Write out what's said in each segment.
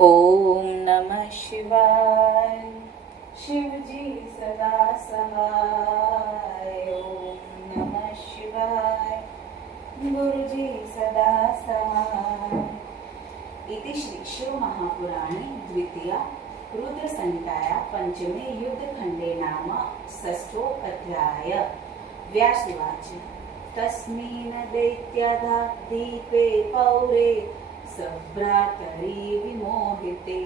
ओम नमः शिवाय। शिवजी सदा सहाय। ओम नमः शिवाय। गुरुजी सदा सहाय। इति श्री शिवमहापुराणे द्वितीया रुद्रसंहिताया पंचमे युद्धखंडे नाम षष्ठो अध्याय। व्यासुवाच तस्मिन् दैत्याधा दीपे पौरे सभ्रातरी विमोहिते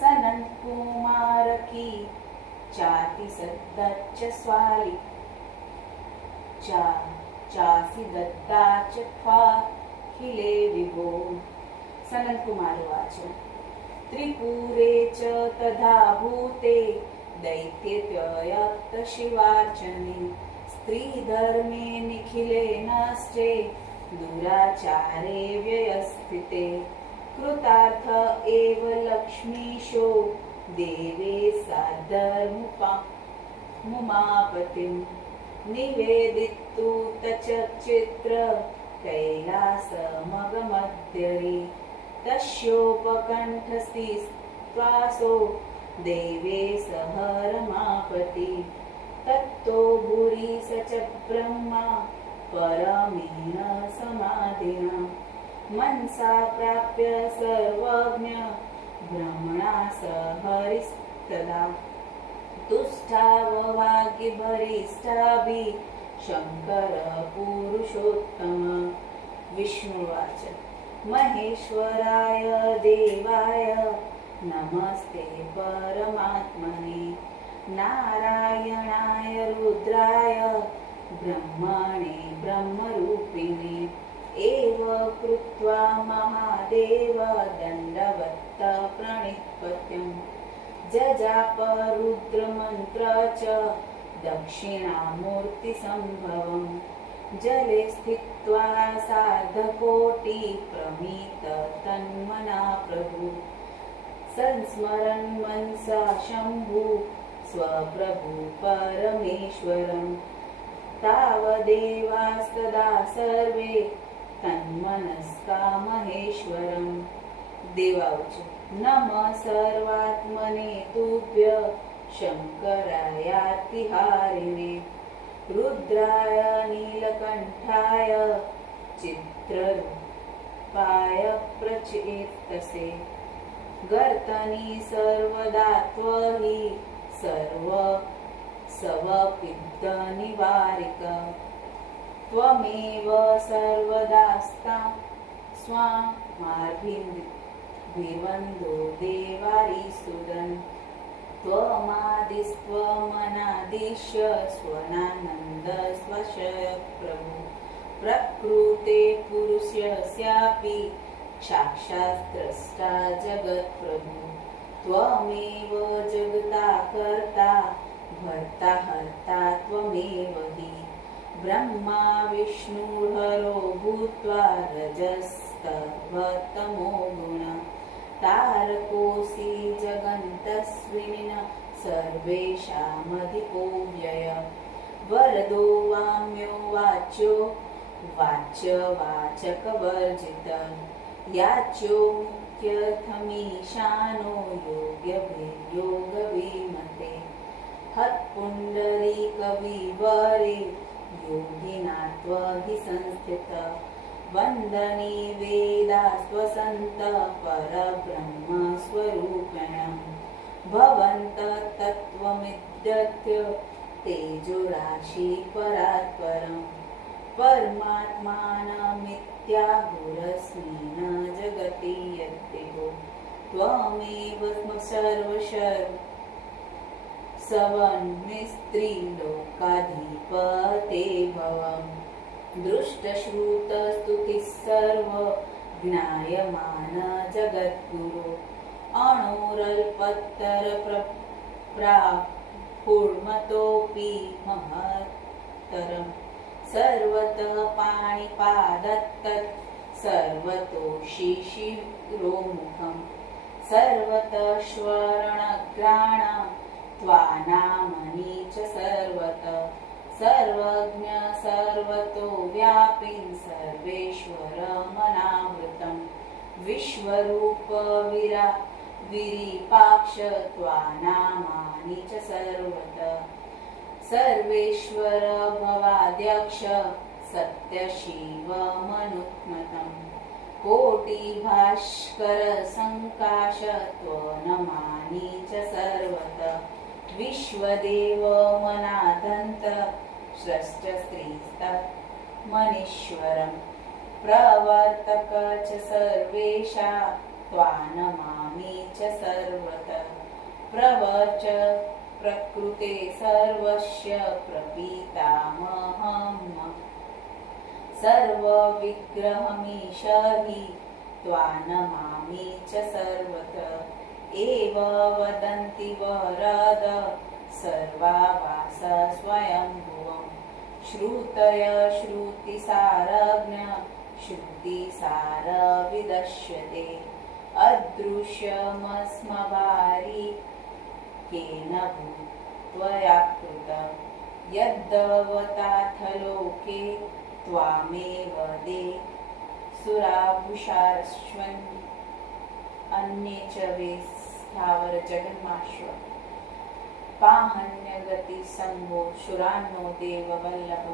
सनत्कुमारकी चाति सद्दच्च स्वाली चासि दत्ता च ख्वाखिले विभो। सनत्कुमारोवाच त्रिपुरे च तथा भूते दैत्यत्ययक्त शिवार्चने स्त्रीधर्मे निखिले नष्टे दुराचारे व्ययस्थिते कृतार्थ एव लक्ष्मीशो देवे साधर्मुमापतिं निवेदितु तच्चित्र कैलासमगमद्यरे तस्योपकण्ठस्थित्वासो देवे सहरमापति तत्तो भूरि स च ब्रह्मा परमेण समाधिना मनसा प्राप्य सर्वज्ञ ब्रह्मणा सहरिस्तदा तुष्टावभाग्यभरिष्ठाभि शंकर पुरुषोत्तम। विष्णुवाच महेश्वराय देवाय नमस्ते परमात्मने नारायणाय रुद्राय ब्रह्मणे ब्रह्मरूपिणे एव कृत्वा महादेव दण्डवत् प्रणिपत्यं जजाप रुद्रमन्त्र च दक्षिणामूर्तिसम्भवं जले स्थित्वा सार्धकोटि प्रमित तन्मना प्रभु संस्मरन् मनसा शम्भु स्वप्रभु परमेश्वरम् तावदेवास्तदा सर्वे तन्मनस्का महेश्वरम्। देवावच नमः सर्वात्मने तुभ्य शंकरायातिहारिणे रुद्राय नीलकण्ठाय चित्ररूपाय प्रचेतसे गर्तनी सर्वदा त्वहि सर्वपित्तनिवारिक त्वमेव सर्वदास्ता स्वामार्भिर्वन्दो देवारिसुदन् त्वमादिस्त्वमनादिश्य स्वनानन्द स्वशय प्रभु प्रकृते पुरुषस्यापि साक्षात् द्रष्टा जगत्प्रभु त्वमेव जगता कर्ता भर्ता हर्ता त्वमेव हि ब्रह्मा विष्णुर्हरो भूत्वा रजस्तमो गुण तारकोऽसि जगन्तस्मिन् सर्वेषामधिको व्यय वरदो वाम्यो वाच्यो वाच्यवाचकवर्जित याच्यो मुख्यर्थमीशानो योगविमते हत्पुण्डरीकविवरे योगिनात्वहि संस्थित वन्दनी वेदास्त्वसन्त परब्रह्मस्वरूपेण भवन्त तत्त्वमिद्यत्य तेजोराशि परात्परम् परमात्मानमित्याहुरस्मिन् जगति यद्विभो त्वमेव सर्वन्मिस्त्रीलोकाधिपते भवम् दृष्टश्रुतस्तुतिः सर्व ज्ञायमान जगद्गुरो अणोरल्पत्तरप्राहुर्मतोऽपि महत्तरम् सर्वतः पाणिपादत्तत् सर्वतो शिशिरोमुखम् सर्वतः श्वरणग्राण त्वानामनि च सर्वतः सर्वज्ञ सर्वतो व्यापिन् सर्वेश्वरमनावृतम् विश्वरूप विरीपाक्ष त्वानामानि च सर्वतः सर्वेश्वर भवाध्यक्ष सत्यशिव मनुत्मतम् कोटिभास्कर संकाश त्वनमानि च सर्वतः विश्वदेव मनादन्त स्रष्ट स्त्रीस्तमनीश्वरम् प्रवर्तक च सर्वेषा त्वानमामि च सर्वतः प्रवर्च प्रकृते सर्वस्य प्रपीतामहम् सर्वविग्रहमीशहि त्वानमामि च सर्वतः एव वदन्ति वरद सर्वावास स्वयंभुवम् श्रुतय श्रुतिसारज्ञ श्रुतिसारविदश्यते अदृश्यमस्मभारि केन भूत्वया कृतं यद्दवताथ लोके त्वामेव दे सुराभुषाश्वन् अन्ये च वे स्थावर जगन्माश्व पाहन्यगति संभो शुरान्नो देववल्लभ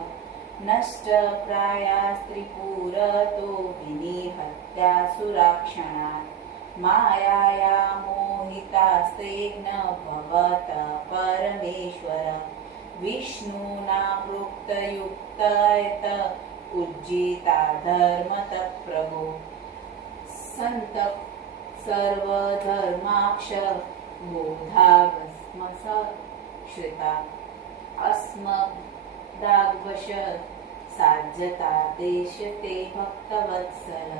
नष्ट प्रायास्त्रिपुरतो विनिहत्या सुराक्षणात् मायाया मोहितास्तेन भवत परमेश्वर विष्णुना प्रोक्तयुक्तयत उज्जिता धर्मतः प्रभो सन्तप् सर्वधर्माक्ष बोधागस्मस श्रिता अस्मदाग्वश साज्यता देशते भक्तवत्सल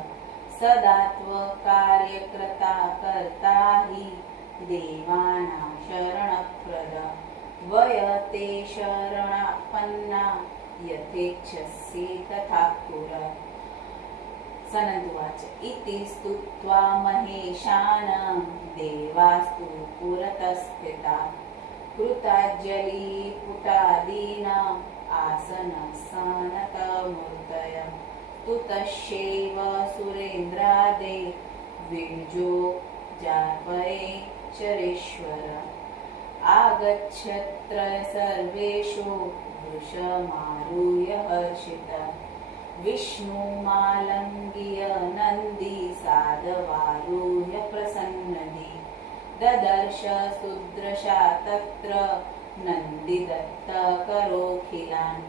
सदा त्वकार्यकृता कर्ता हि देवानां शरणप्रद वयते शरणापन्ना यथेच्छसि तथा कुरु सनन्दुवाच इति स्तुत्वा महेशान् देवास्तु पुरतस्थिता कृताञ्जलिपुटादीनाम् आसनसनतमूर्तय स्तुतश्चैव सुरेन्द्रादे विजो जापये चरेश्वर आगच्छत्र सर्वेषु वृषमारुह्य हर्षिता विष्णुमालङ्घ्य नन्दी साधवारुह्य प्रसन्नदी ददर्श सुदृशा तत्र नन्दिदत्त करोऽखिलान्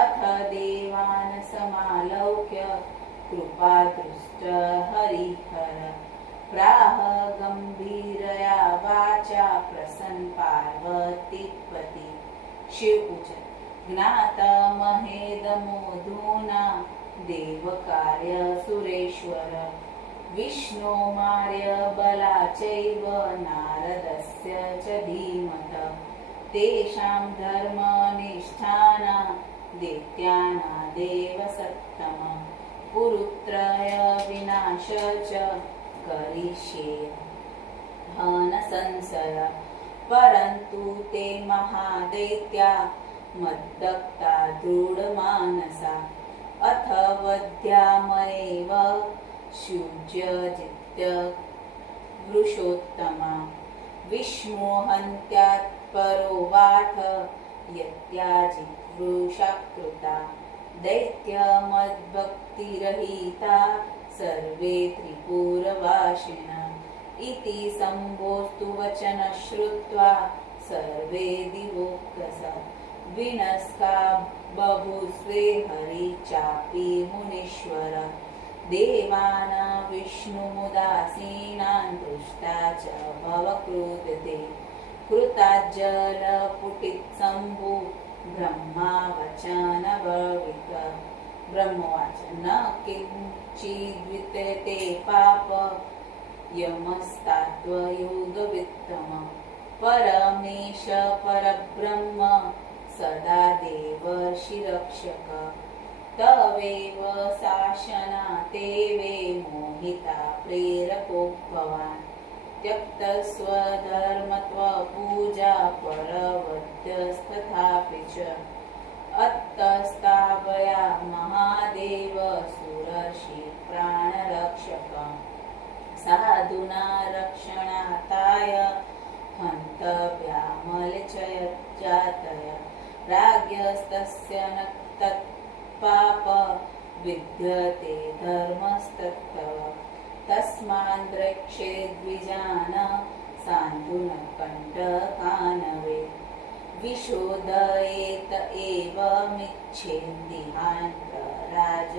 अथ देवान् समालोक्य कृपादृष्ट हरिहर प्राह गम्भीरया वाचा प्रसन्न पार्वतीपति शिवपूज ज्ञातमहेदमोधूना देवकार्य सुरेश्वर विष्णु मार्य बला चैव नारदस्य च धीमत तेषां धर्मनिष्ठाना दैत्याना देव सत्तम पुरुत्रय विनाश च करिष्ये धनसंशय परन्तु ते महादैत्या मद्दत्ता दृढमानसा अथ वध्यामयेव शुज्यजित्य वृषोत्तमा विष्णुहन्त्यात्परो वाथ यत्याजित्वृषाकृता दैत्यमद्भक्तिरहिता सर्वे त्रिपुरवासिन इति शम्भोस्तु वचन श्रुत्वा सर्वे दिवोक्तस विनस्का बभूस्वे हरि चापि मुनीश्वर देवान् विष्णुमुदासीनान् दृष्टा च भवक्रुधते कृताज्जलपुटितशम्भु ब्रह्मावचन ब्रवीत ब्रह्मवाच न किञ्चिद्विद्यते पाप यमस्तात्वयोगवित्तम परमेश परब्रह्म सदा देवर्षिरक्षक तवेव शासना ते वे मोहिता प्रेरको भवान् त्यक्तस्वधर्मत्वपूजा परवद्यस्तथापि च अत्तस्तावया महादेव सुरर्षि प्राणरक्षक साधूना रक्षणार्थाय हन्तव्यामलचयजातय राज्ञस्तस्य न तत्पाप विद्यते धर्मस्तत्तव तस्मान्द्रक्षे द्विजान सान्धुनकण्टकानवे विशोधयेत एवमिच्छेन्दिहान्तराज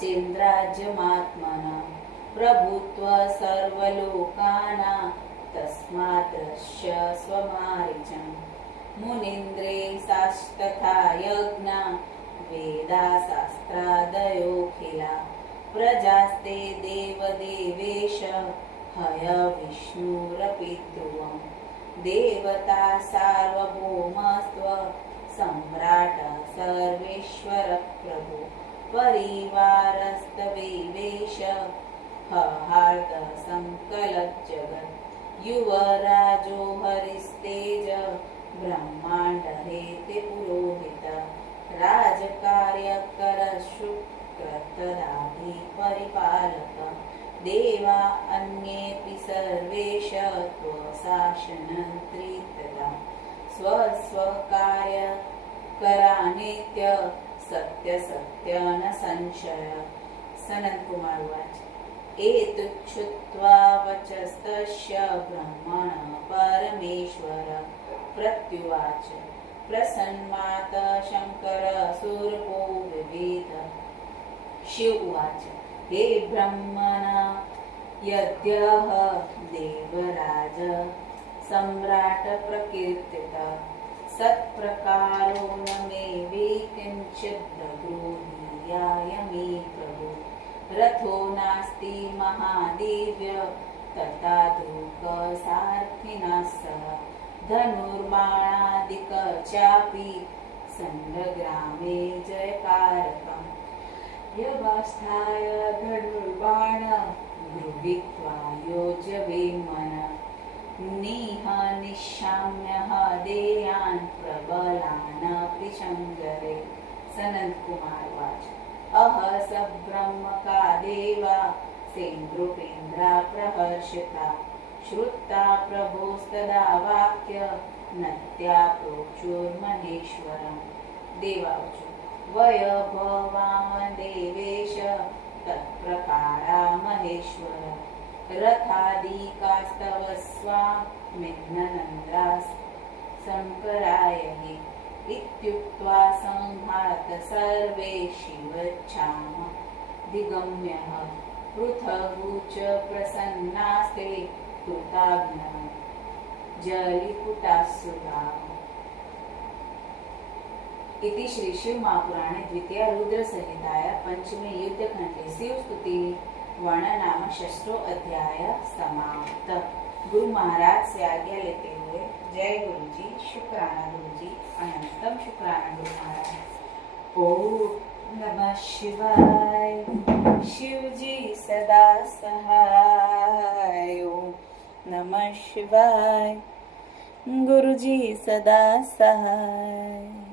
चेन्द्राज्यमात्मना प्रभुत्व सर्वलोकानां तस्माद्रश्य स्वमारिचं मुनीन्द्रे शास्तथा यज्ञा वेदाशास्त्रादयोऽखिला प्रजास्ते देवदेवेश हयविष्णुरपि ध्रुवम् देवता सार्वभौमस्त्व सम्राट सर्वेश्वर प्रभु परिवारस्तवेवेश हहार्द संकलज्जगत् युवराजो हरिस्तेज ब्रह्माण्डहेते पुरोहित राजकार्यकर शुक्रतदाधि परिपालक देवा अन्येऽपि सर्वेश त्वशासनन्त्री तदा स्वस्वकार्यकरानित्य सत्य सत्य न संशय सनत कुमार उवाच एतच्छ्रुत्वा वचस्तस्य ब्रह्मण परमेश्वर प्रत्युवाच प्रसन्नात शंकर सूर्पो विविध शिव उवाच हे ब्रह्मण यद्यः देवराज सम्राट प्रकीर्तित सत्प्रकारो न मे किंचिद्ब्रूहीयाय मे प्रभु रथो नास्ति महादेव्य तथा धूकसार्थिनः सह धनुर्बाणादिक चापि सङ्ग्रामे जयकारकम् यवस्थाय धनुर्बाण गृहीत्वा योजवेमन निशाम्यः देयान् प्रबलानपि शङ्करे सनत कुमार उवाच अहस ब्रह्मका देवा सेन्द्रुपेन्द्रा प्रहर्षिता श्रुत्वा प्रभोस्तदा वाक्य नत्या प्रोक्षुर्महेश्वरम् देवावचु वयभवाम देवेश तत्प्रकारा महेश्वर रथादिकास्तव स्वामिन्ननन्द्रास् शङ्करायहि इत्युक्त्वा संहात सर्वे शिवच्छाम दिगम्यः पृथगुच प्रसन्नास्ते कृताज्ञः जलिपुटासुरा इति श्री शिव महापुराणे द्वितीय रुद्र संहिताया पंचमे युद्धखंडे शिव स्तुति वर्ण नाम षष्ठो अध्याय समाप्त। गुरु महाराज से आज्ञा लेते हुए जय गुरु जी, शुक्राना गुरु जी, अनंतम शुक्राना गुरु महाराज। ओम नमः शिवाय। शिव जी सदा सहाय। ओम नमः शिवाय। गुरु जी सदा सहाय।